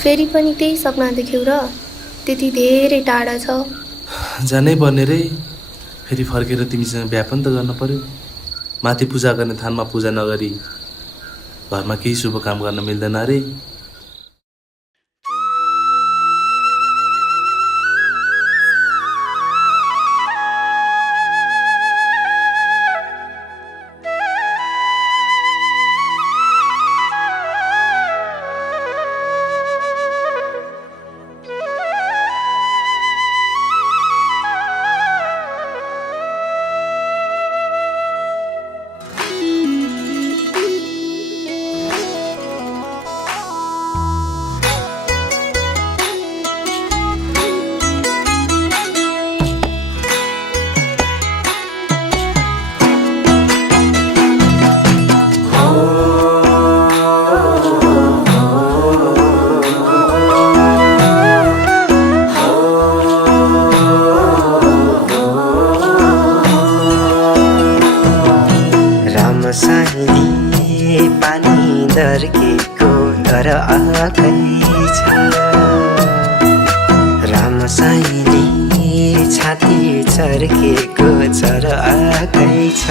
फेरि पनि त्यही सपना देख्यौ र त्यति धेरै टाढा छ। जानै पर्ने रे, फेरि फर्केर तिमीसँग बिहा पनि त गर्न पर्यो। माथि पूजा गर्ने थानमा पूजा नगरी घरमा केही शुभ काम गर्न मिल्दैन रे। साइली पानी दर्केको घर आकै छ। रामसाइली छाती चर्केको चर आकै छ।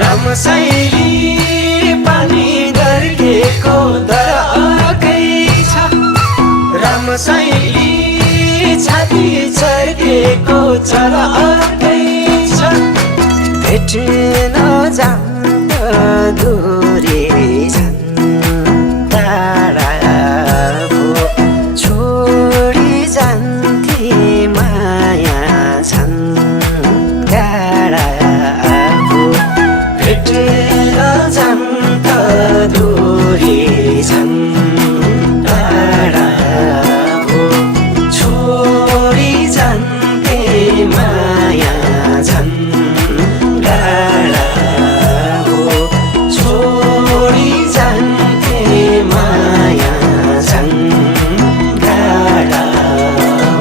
रामसाइली पानी दर्केको दर आकै छ। रामसाइली छाती चर्केको चर आकै छ। भेट्न जाँदा दूरी छन् टाढा भो छोडी जान्थे माया छन् गाडा भो। भेट्न जाँदा दूरी छन् टाढा भो छोडी जान्थे माया छन् गाडा भो छोडी जान्थे माया छन् गाडा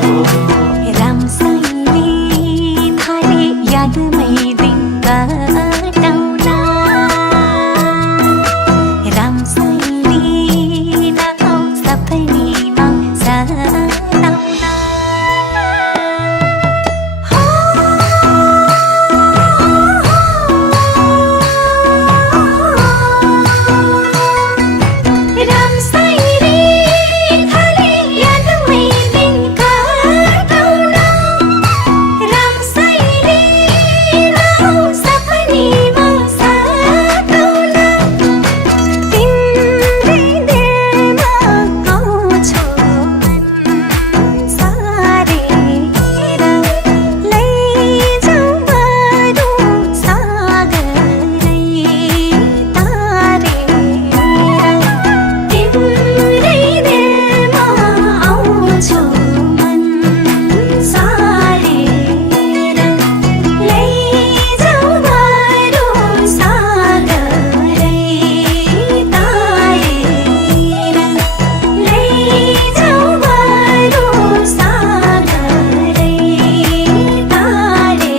भो। रामसाइली थाले यादमै दिन काटौँला। रामसाइली नआऊ सपनीमा सताउला। रामसाइली थाले यादमै दिन काटौँला। रामसाइली नआऊ सपनीमा सताउला। तिम्रै दिलमा गाउँछु सारेर लैजाऊ बरु सागरै तारेर। तिम्रै दिलमा आउँछु मन सारेर लैजाऊ बरु सागरै तारेर। लैजाऊ बरु सागरै तारेर।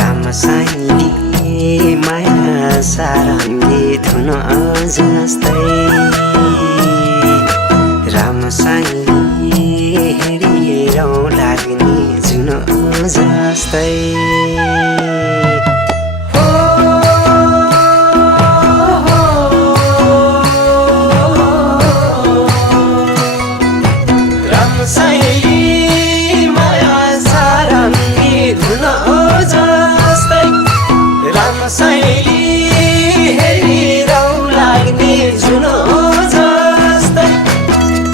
रामसाइली माया सारङ्गी धुन जस्तै। रामसाइली हेरिरौँ लाग्ने जुन जस्तै। रामसाइली माया सारङ्गी धुन जस्तै। राम रामशैली हेरिरौ लाग्ने जुनो जस्तै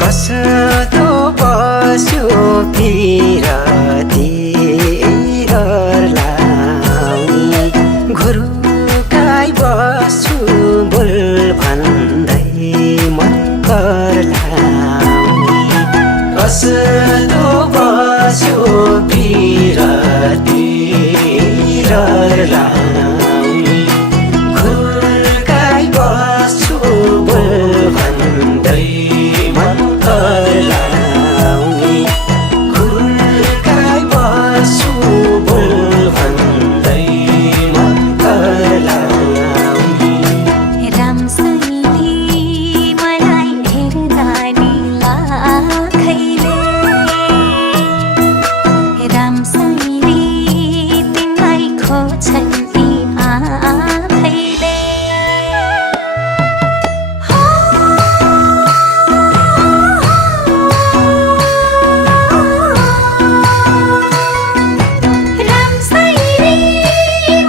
कस्तो बस्यो पिरती लाउने घुरुकाइ बस्छु बोल भन्दै मन कर लाउने कस्तो बस्यो पिरती लाउने घुरुकाइ बस्छु बोल भन्दै मन कर लाउने घुरुकाइ बस्छु बोल भन्दै मन कर लाउने रामशैली मलाई हेर्दा नि लाखैले रामशैली तिमीलाई खोज्छन् यी आँखैले रामशैली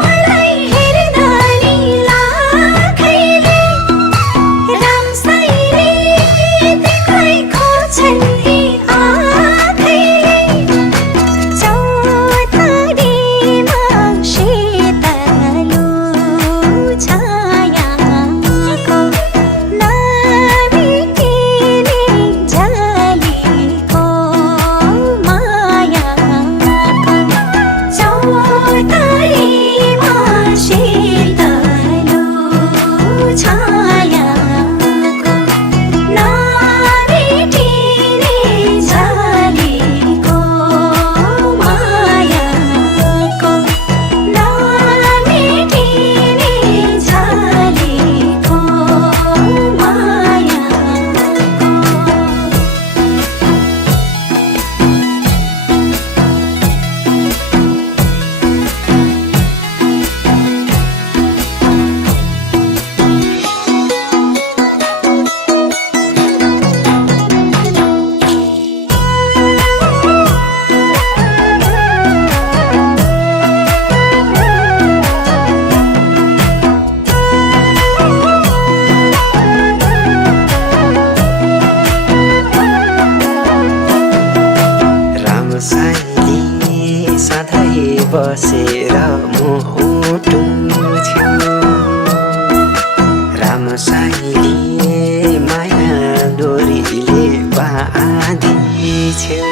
मलाई हेर्दा नि लाखैले रामशैली तिमीलाई खोज्छन् यी आँखैले चौतारीमा शीतलो छायाको नबितिने जालीको मायाको चौतारीमा शीतलो छायाको नबितिने जालीको मायाको नबितिने जालीको मायाको रामशैली सधैँ बसेर मुटु छेउ रामशैली माया डोरीले बाँधिछेउ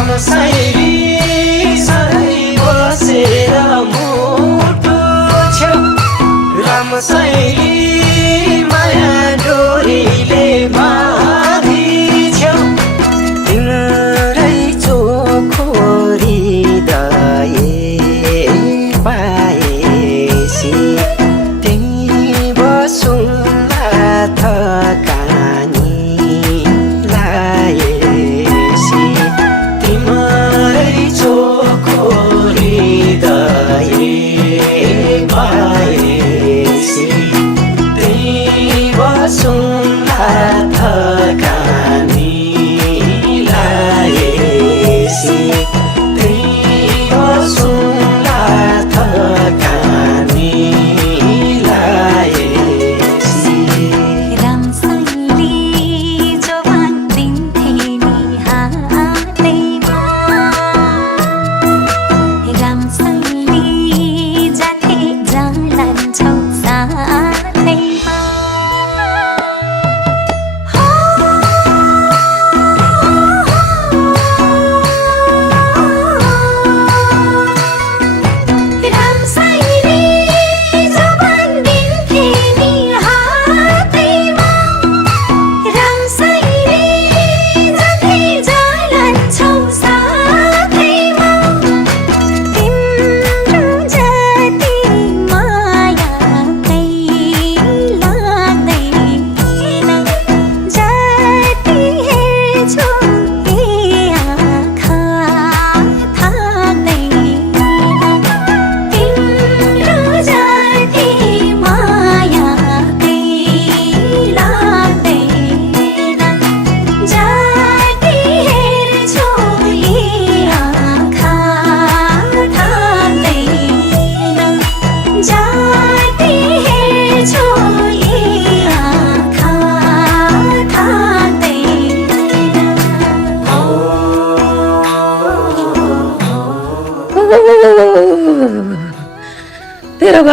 रामशैली सधैँ बसेर मुटु छेउ रामशैली माया डोरीले बाँधिछेउ तिम्रै चोखो हृदय पाए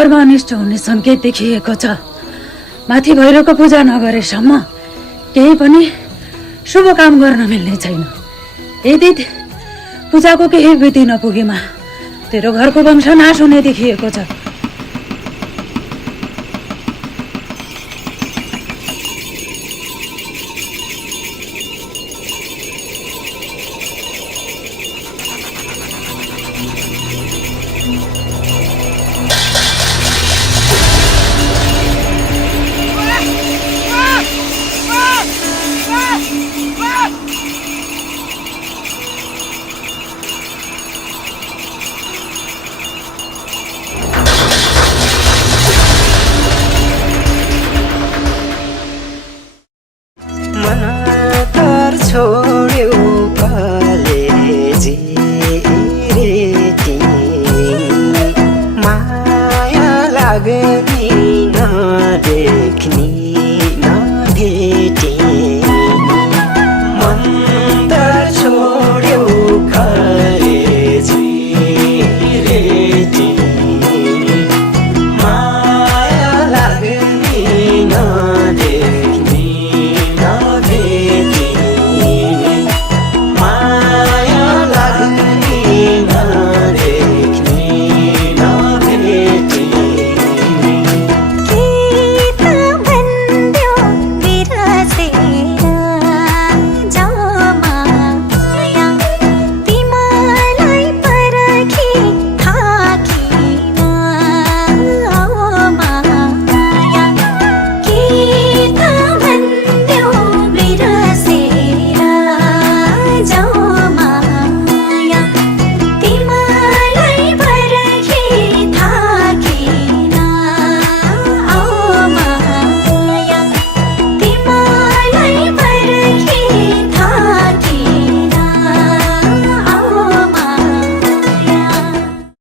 घरमा अनिष्ट हुने सङ्केत देखिएको छ। माथि भैरवको पूजा नगरेसम्म केही पनि शुभ काम गर्न मिल्ने छैन। यदि पूजाको केही विधि नपुगेमा तेरो घरको वंश नाश हुने देखिएको छ। मन तार छोड्यो